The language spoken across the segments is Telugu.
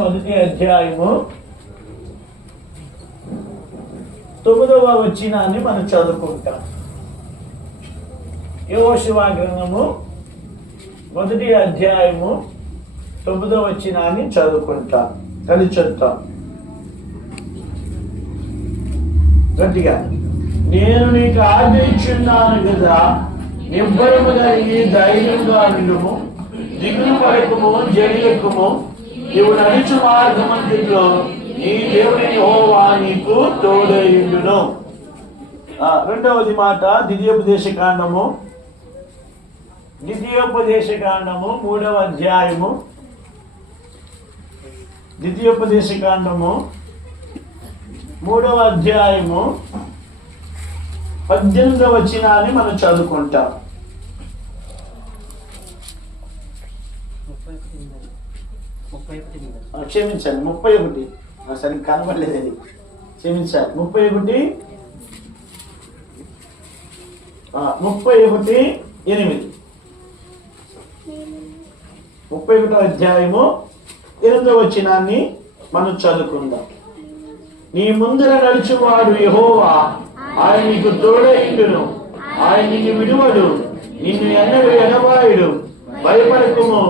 మొదటి అధ్యాయము 9వ వచనాన్ని మనం చదువుకుంటాం. యెహోషువ గ్రంథము మొదటి అధ్యాయము 9వ వచనాన్ని చదువుకుంటాం. కలిసి చదువుతాం గట్టిగా. నేను నీకు ఆజ్ఞించున్నాను కదా, నిబ్బరము కలిగి ధైర్యంగా ఉండుము, దిగులు పడకము, జడియకుము. నీవు నడుచు మార్గమంతటిలో నీ దేవుని యెహోవా నీకు తోడయుండును. రెండవది మాట ద్వితీయోపదేశ కాండము 3వ అధ్యాయము 3వ అధ్యాయము 18వ వచనాన్ని మనం చదువుకుంటాం. క్షమించండి, 31 సరిగ్గా కనబడలేదండి, క్షమించాలి. 31 8 31వ అధ్యాయము 8వ వచనాన్ని మనం చదువుకుందాం. నీ ముందర నడుచువాడు యెహోవా, ఆయన నీకు తోడయుండును, ఆయన నిన్ను విడువడు, నిన్ను ఎన్నడూ ఎడబాయుడు. భయపడకుము,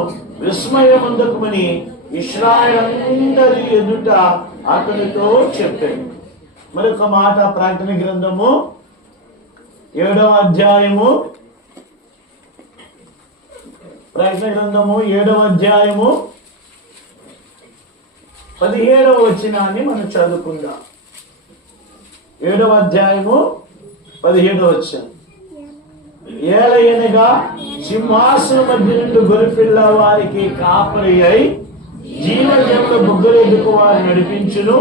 విస్మయముందకుమని ఇశ్రాయేలందరి ఎదుట అతనితో చెప్పాడు. మరొక మాట ప్రకటన గ్రంథము 7వ అధ్యాయము 17వ వచనాన్ని మనం చదువుకుందాం. 7వ అధ్యాయము 17వ వచనం. ఏలయనగా సింహాసనం మధ్య నుండి గొర్రెపిల్ల వారికి కాపరి అయి జీవజముల బుగ్గలు ఎదుకు వారు నడిపించును.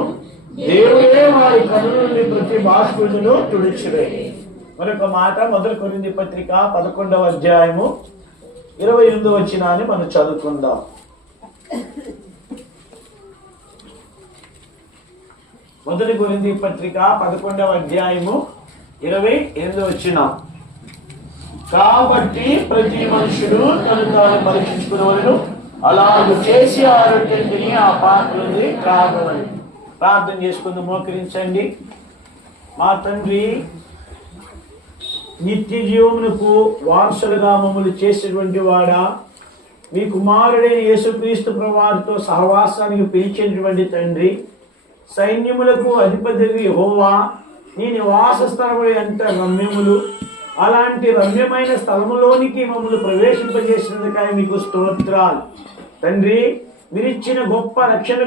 దేవుడే వారి కన్నుల నుండి ప్రతి బాష్పుడును తుడిచివే. మరొక మాట మొదటి కొరింథీ పత్రిక 11వ అధ్యాయము 28వ వచనాన్ని మనం చదువుకుందాం. మొదటి కొరింథీ పత్రిక 11వ అధ్యాయము 28వ వచనం. కాబట్టి ప్రతి మనుషుడు తను తాను పరీక్షించుకునేవాడు, అలాగ చేసి ఆరోగ్యం తిని ఆ పాత్రని త్రాగమని. ప్రార్థన చేసుకుంది, మోకరించండి. మా తండ్రి, నిత్య జీవమునకు వారసులుగా మమ్మల్ని చేసినటువంటి వాడా, మీ కుమారుడైన యేసుక్రీస్తు ప్రభువారితో సహవాసానికి పిలిచినటువంటి తండ్రి, సైన్యములకు అధిపతి యెహోవా, నీ నివాస స్థలములు ఎంత రమ్యములు. అలాంటి రమ్యమైన స్థలములోనికి మమ్మల్ని ప్రవేశింపజేసినందుకై మీకు స్తోత్రాలు తండ్రి. మీరిచ్చిన గొప్ప రక్షణ